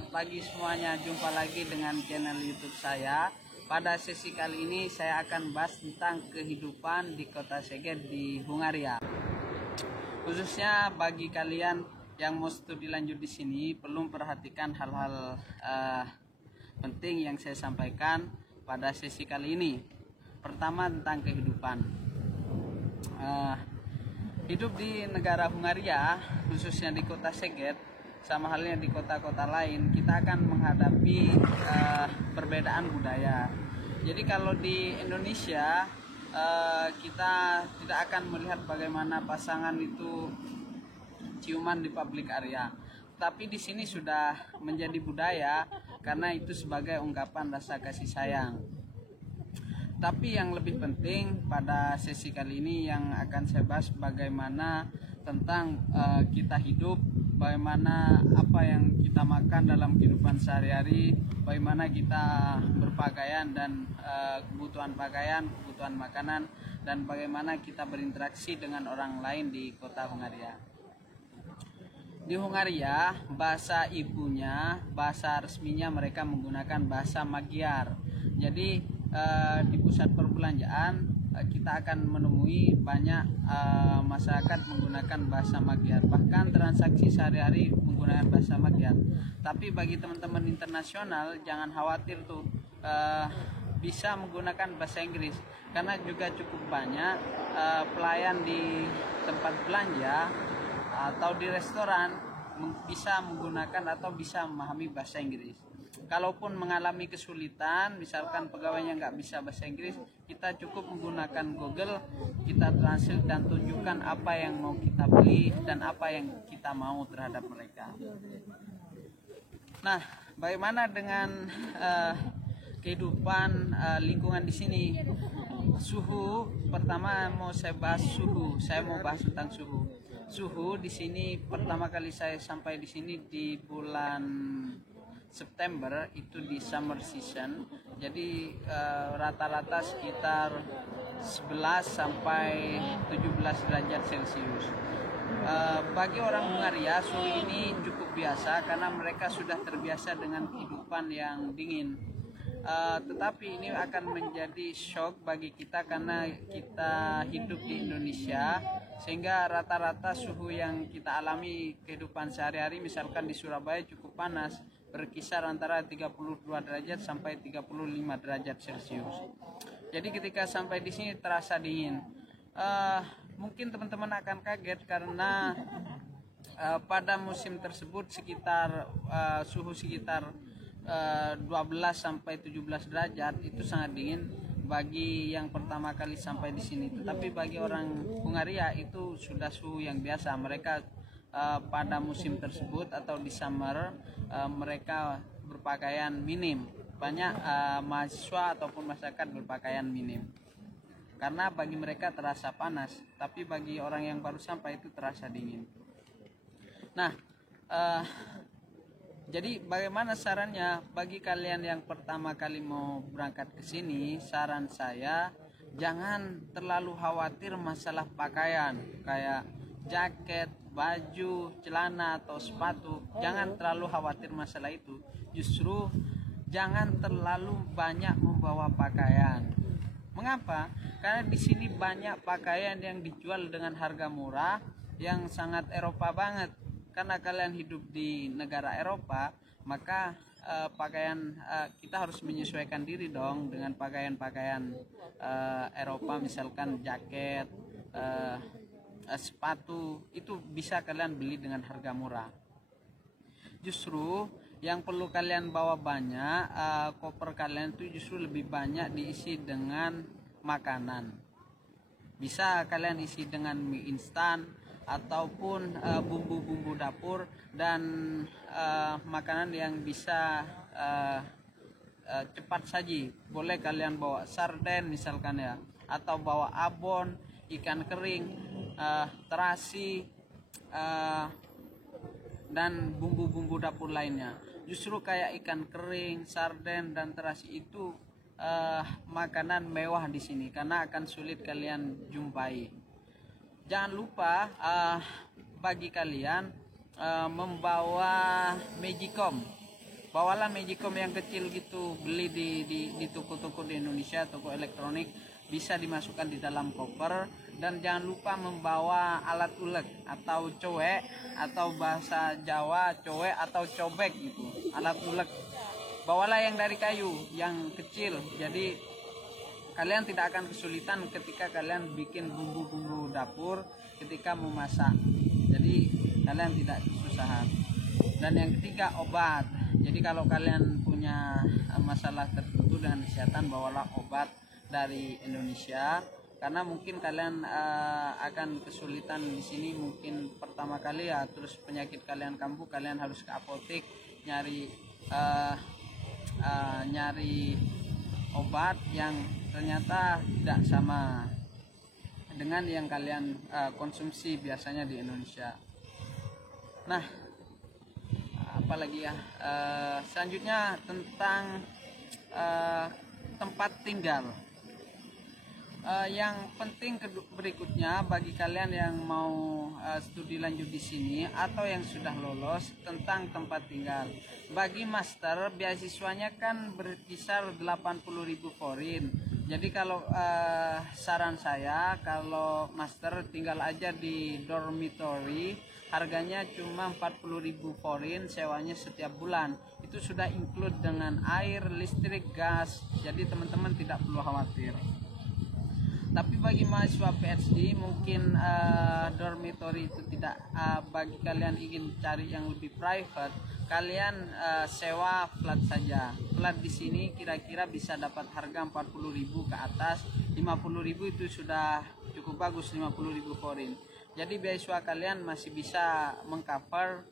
Selamat pagi semuanya, jumpa lagi dengan channel YouTube saya. Pada sesi kali ini saya akan bahas tentang kehidupan di kota Szeged di Hungaria. Khususnya bagi kalian yang mau studi lanjut di sini, perlu perhatikan hal-hal penting yang saya sampaikan pada sesi kali ini. Pertama, tentang kehidupan. Hidup di negara Hungaria, khususnya di kota Szeged, sama halnya di kota-kota lain, kita akan menghadapi perbedaan budaya. Jadi kalau di Indonesia kita tidak akan melihat bagaimana pasangan itu ciuman di public area, tapi di sini sudah menjadi budaya karena itu sebagai ungkapan rasa kasih sayang. Tapi yang lebih penting pada sesi kali ini yang akan saya bahas bagaimana tentang kita hidup, bagaimana apa yang kita makan dalam kehidupan sehari-hari, bagaimana kita berpakaian dan kebutuhan pakaian, kebutuhan makanan, dan bagaimana kita berinteraksi dengan orang lain di kota Hungaria. Di Hungaria, bahasa ibunya, bahasa resminya mereka menggunakan bahasa Magyar. Jadi di pusat perbelanjaan kita akan menemui banyak masyarakat menggunakan bahasa Magyar, bahkan transaksi sehari-hari menggunakan bahasa Magyar. Tapi bagi teman-teman internasional jangan khawatir tuh, bisa menggunakan bahasa Inggris karena juga cukup banyak pelayan di tempat belanja atau di restoran bisa menggunakan atau bisa memahami bahasa Inggris. Kalaupun mengalami kesulitan, misalkan pegawainya nggak bisa bahasa Inggris, kita cukup menggunakan Google, kita translate dan tunjukkan apa yang mau kita beli dan apa yang kita mau terhadap mereka. Nah, bagaimana dengan kehidupan lingkungan di sini? Suhu, pertama mau saya bahas suhu. Saya mau bahas tentang suhu. Suhu di sini pertama kali saya sampai di sini di bulan September, itu di summer season. Jadi rata-rata sekitar 11 sampai 17 derajat Celcius. Bagi orang Hungaria suhu ini cukup biasa karena mereka sudah terbiasa dengan kehidupan yang dingin. Tetapi ini akan menjadi shock bagi kita karena kita hidup di Indonesia, sehingga rata-rata suhu yang kita alami kehidupan sehari-hari, misalkan di Surabaya cukup panas, berkisar antara 32 derajat sampai 35 derajat Celcius. Jadi ketika sampai di sini terasa dingin. Mungkin teman-teman akan kaget karena pada musim tersebut sekitar suhu sekitar 12 sampai 17 derajat itu sangat dingin bagi yang pertama kali sampai di sini. Tetapi bagi orang Hungaria itu sudah suhu yang biasa. Mereka pada musim tersebut atau di summer mereka berpakaian minim. Banyak mahasiswa ataupun masyarakat berpakaian minim karena bagi mereka terasa panas, tapi bagi orang yang baru sampai itu terasa dingin. Nah, jadi bagaimana sarannya bagi kalian yang pertama kali mau berangkat ke sini? Saran saya, jangan terlalu khawatir masalah pakaian kayak jaket, baju, celana atau sepatu. Jangan terlalu khawatir masalah itu. Justru jangan terlalu banyak membawa pakaian. Mengapa? Karena di sini banyak pakaian yang dijual dengan harga murah yang sangat Eropa banget. Karena kalian hidup di negara Eropa, maka pakaian kita harus menyesuaikan diri dong dengan pakaian-pakaian Eropa, misalkan jaket, sepatu, itu bisa kalian beli dengan harga murah. Justru yang perlu kalian bawa banyak, koper kalian itu justru lebih banyak diisi dengan makanan. Bisa kalian isi dengan mie instan ataupun bumbu-bumbu dapur dan makanan yang bisa cepat saji. Boleh kalian bawa sarden misalkan ya, atau bawa abon, ikan kering, terasi, dan bumbu-bumbu dapur lainnya. Justru kayak ikan kering, sarden, dan terasi itu makanan mewah di sini karena akan sulit kalian jumpai. Jangan lupa bagi kalian membawa Magicom. bawalah Magicom yang kecil gitu, beli di toko-toko di Indonesia, toko elektronik, bisa dimasukkan di dalam koper. Dan jangan lupa membawa alat ulek atau cowek, atau bahasa Jawa cowek atau cobek gitu, alat ulek. Bawalah yang dari kayu, yang kecil, jadi kalian tidak akan kesulitan ketika kalian bikin bumbu-bumbu dapur ketika memasak, jadi kalian tidak kesusahan. Dan yang ketiga, obat. Jadi kalau kalian punya masalah tertentu dengan kesehatan, bawalah obat dari Indonesia, karena mungkin kalian akan kesulitan di sini mungkin pertama kali ya, terus penyakit kalian kambuh, kalian harus ke apotek nyari obat yang ternyata tidak sama dengan yang kalian konsumsi biasanya di Indonesia. Nah, apalagi ya, selanjutnya tentang tempat tinggal. Yang penting berikutnya bagi kalian yang mau studi lanjut di sini atau yang sudah lolos, tentang tempat tinggal. Bagi master, beasiswanya kan berkisar 80.000 foreign. Jadi kalau saran saya, kalau master tinggal aja di dormitory, harganya cuma 40.000 foreign sewanya setiap bulan. Itu sudah include dengan air, listrik, gas. Jadi teman-teman tidak perlu khawatir. Tapi bagi mahasiswa PhD mungkin dormitory itu tidak, bagi kalian ingin cari yang lebih private, kalian sewa flat saja. Flat di sini kira-kira bisa dapat harga 40.000 ke atas, 50.000 itu sudah cukup bagus, 50.000 foreign. Jadi beasiswa kalian masih bisa mengcover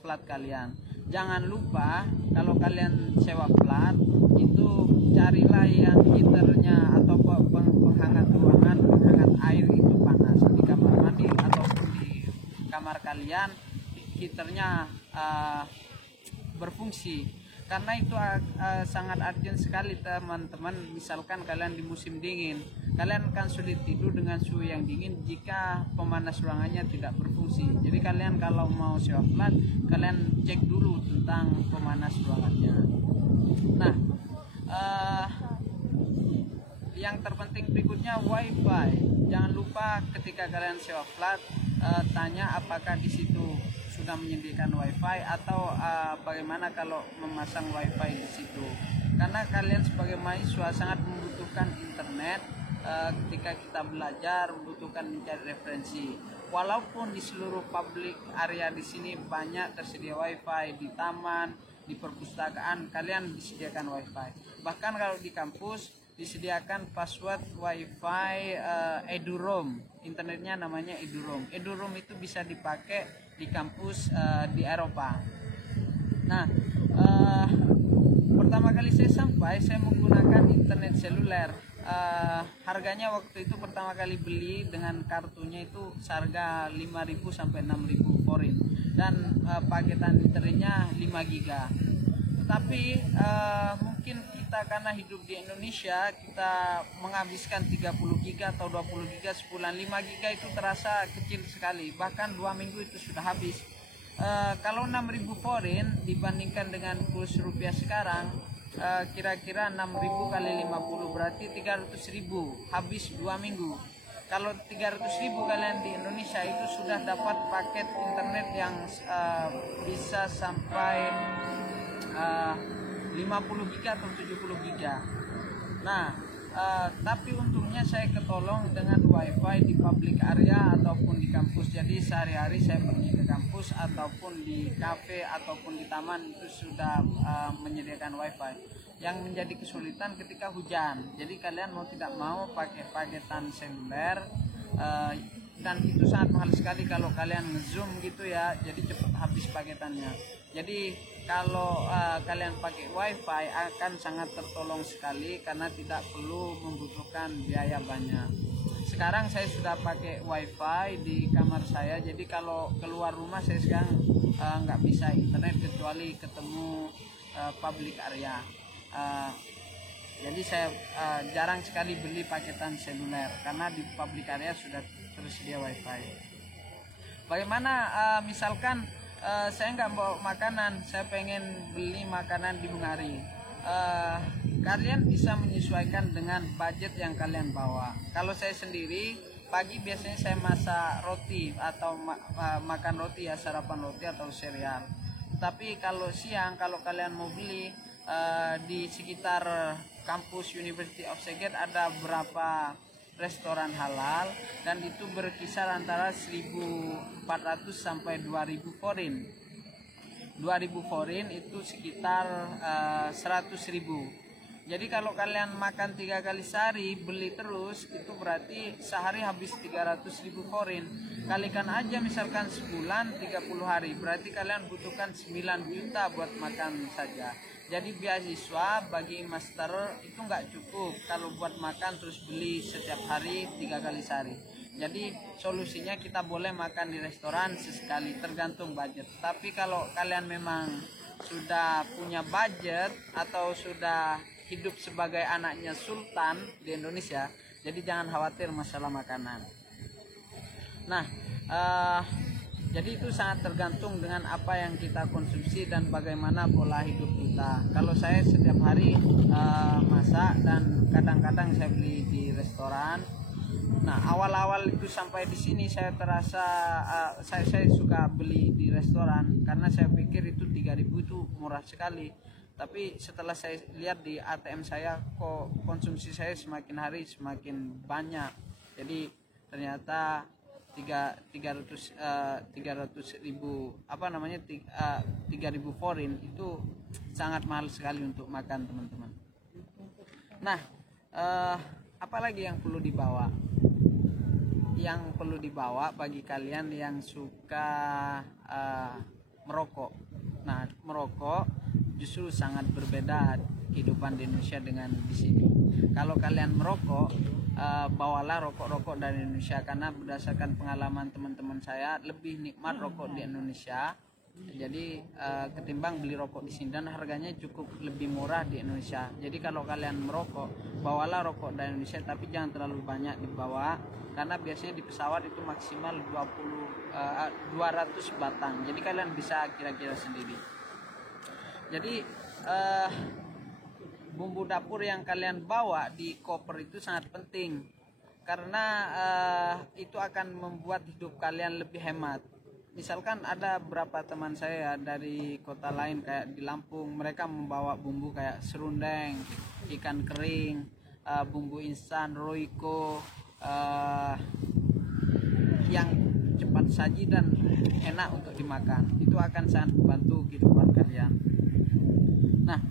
flat kalian. Jangan lupa kalau kalian sewa flat itu carilah yang heaternya atau penghangat ruangan, penghangat air itu panas di kamar mandi ataupun di kamar kalian, heaternya berfungsi, karena itu sangat urgent sekali teman-teman. Misalkan kalian di musim dingin, kalian akan sulit tidur dengan suhu yang dingin jika pemanas ruangannya tidak berfungsi. Jadi kalian kalau mau sewa flat, kalian cek dulu tentang pemanas ruangannya. Nah, yang terpenting berikutnya wifi. Jangan lupa ketika kalian sewa flat, tanya apakah di situ sudah menyediakan wifi atau bagaimana kalau memasang wifi di situ. Karena kalian sebagai mahasiswa sangat membutuhkan internet ketika kita belajar, membutuhkan mencari referensi. Walaupun di seluruh public area di sini banyak tersedia wifi, di taman, di perpustakaan kalian disediakan wifi. Bahkan kalau di kampus disediakan password wifi eduroam, internetnya namanya eduroam. Eduroam itu bisa dipakai di kampus di Eropa. Nah, pertama kali saya sampai, saya menggunakan internet seluler. Harganya waktu itu pertama kali beli dengan kartunya itu seharga 5.000 sampai 6.000 foreign, dan paketan internetnya 5 giga. Tetapi mungkin kita karena hidup di Indonesia, kita menghabiskan 30 giga atau 20 giga sebulan. 5 giga itu terasa kecil sekali, bahkan 2 minggu itu sudah habis. Kalau 6.000 foreign dibandingkan dengan kurs rupiah sekarang, kira-kira 6.000 kali 50 berarti 300.000, habis 2 minggu. Kalau 300.000 kalian di Indonesia itu sudah dapat paket internet yang bisa sampai 50 giga atau 70 giga. Nah, tapi untungnya saya ketolong dengan wifi di public area ataupun di kampus. Jadi sehari-hari saya pergi ke kampus ataupun di kafe ataupun di taman itu sudah menyediakan wifi. Yang menjadi kesulitan ketika hujan. Jadi kalian mau tidak mau pakai paketan seluler, dan itu sangat mahal sekali kalau kalian ngezoom gitu ya. Jadi cepat habis paketannya. Jadi kalau kalian pakai wifi akan sangat tertolong sekali karena tidak perlu membutuhkan biaya banyak. Sekarang saya sudah pakai wifi di kamar saya, jadi kalau keluar rumah saya sekarang nggak bisa internet kecuali ketemu public area. Jadi saya jarang sekali beli paketan seluler karena di public area sudah tersedia wifi. Bagaimana misalkan saya nggak bawa makanan, saya pengen beli makanan di Hungari. Kalian bisa menyesuaikan dengan budget yang kalian bawa. Kalau saya sendiri pagi biasanya saya masak roti atau makan roti ya, sarapan roti atau sereal. Tapi kalau siang, kalau kalian mau beli di sekitar kampus University of Szeged ada beberapa restoran halal dan itu berkisar antara 1.400 sampai 2.000 forin. 2.000 forin itu sekitar 100.000. Jadi kalau kalian makan 3 kali sehari, beli terus, itu berarti sehari habis 300.000 forin. Kalikan aja misalkan sebulan 30 hari, berarti kalian butuhkan 9 juta buat makan saja. Jadi beasiswa bagi master itu nggak cukup kalau buat makan terus beli setiap hari 3 kali sehari. Jadi solusinya kita boleh makan di restoran sesekali, tergantung budget. Tapi kalau kalian memang sudah punya budget atau sudah hidup sebagai anaknya sultan di Indonesia, jadi jangan khawatir masalah makanan. Nah, jadi itu sangat tergantung dengan apa yang kita konsumsi dan bagaimana pola hidup kita. Kalau saya setiap hari masak dan kadang-kadang saya beli di restoran. Nah, awal-awal itu sampai di sini saya terasa saya suka beli di restoran karena saya pikir itu 3.000 itu murah sekali. Tapi setelah saya lihat di ATM saya, kok konsumsi saya semakin hari semakin banyak. Jadi ternyata 300.000 3.000 forin itu sangat mahal sekali untuk makan, teman-teman. Nah, apalagi yang perlu dibawa? Yang perlu dibawa bagi kalian yang suka merokok. Nah, merokok justru sangat berbeda kehidupan di Indonesia dengan di sini. Kalau kalian merokok, bawalah rokok-rokok dari Indonesia karena berdasarkan pengalaman teman-teman saya lebih nikmat rokok di Indonesia. Jadi ketimbang beli rokok di sini, dan harganya cukup lebih murah di Indonesia. Jadi kalau kalian merokok, bawalah rokok dari Indonesia tapi jangan terlalu banyak dibawa karena biasanya di pesawat itu maksimal 200 batang. Jadi kalian bisa kira-kira sendiri. Jadi bumbu dapur yang kalian bawa di koper itu sangat penting karena itu akan membuat hidup kalian lebih hemat. Misalkan ada beberapa teman saya dari kota lain kayak di Lampung, mereka membawa bumbu kayak serundeng, ikan kering, bumbu instan, roiko, yang cepat saji dan enak untuk dimakan. Itu akan sangat membantu kehidupan kalian. Nah,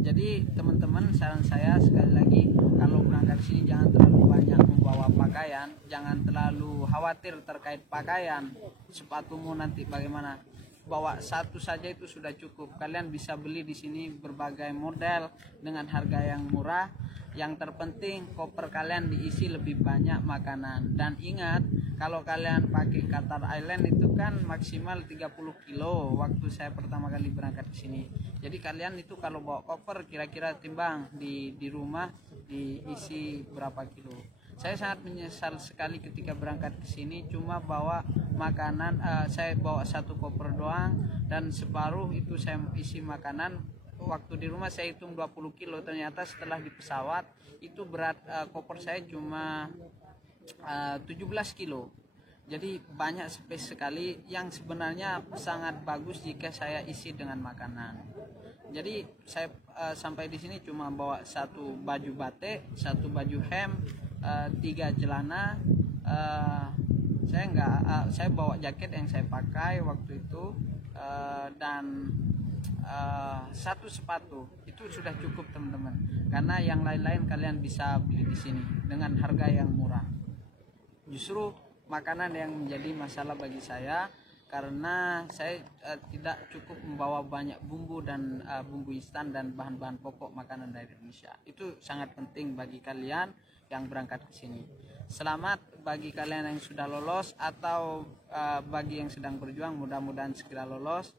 jadi teman-teman, saran saya sekali lagi, kalau berangkat sini jangan terlalu banyak membawa pakaian, jangan terlalu khawatir terkait pakaian, sepatumu nanti bagaimana. Bawa satu saja itu sudah cukup. Kalian bisa beli di sini berbagai model dengan harga yang murah. Yang terpenting koper kalian diisi lebih banyak makanan. Dan ingat, kalau kalian pakai Qatar Airlines itu kan maksimal 30 kilo waktu saya pertama kali berangkat ke sini. Jadi kalian itu kalau bawa koper kira-kira timbang di rumah diisi berapa kilo. Saya sangat menyesal sekali ketika berangkat ke sini cuma bawa makanan, saya bawa satu koper doang dan separuh itu saya isi makanan. Waktu di rumah saya hitung 20 kilo, ternyata setelah di pesawat itu berat koper saya cuma 17 kilo. Jadi banyak space sekali yang sebenarnya sangat bagus jika saya isi dengan makanan. Jadi saya sampai di sini cuma bawa satu baju batik, satu baju hem, 3 celana. Saya bawa jaket yang saya pakai waktu itu dan satu sepatu. Itu sudah cukup, teman-teman. Karena yang lain-lain kalian bisa beli di sini dengan harga yang murah. Justru makanan yang menjadi masalah bagi saya karena saya tidak cukup membawa banyak bumbu dan bumbu instan dan bahan-bahan pokok makanan dari Indonesia. Itu sangat penting bagi kalian yang berangkat ke sini. Selamat bagi kalian yang sudah lolos atau bagi yang sedang berjuang, mudah-mudahan segera lolos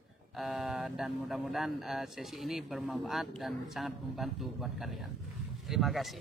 dan mudah-mudahan sesi ini bermanfaat dan sangat membantu buat kalian. Terima kasih.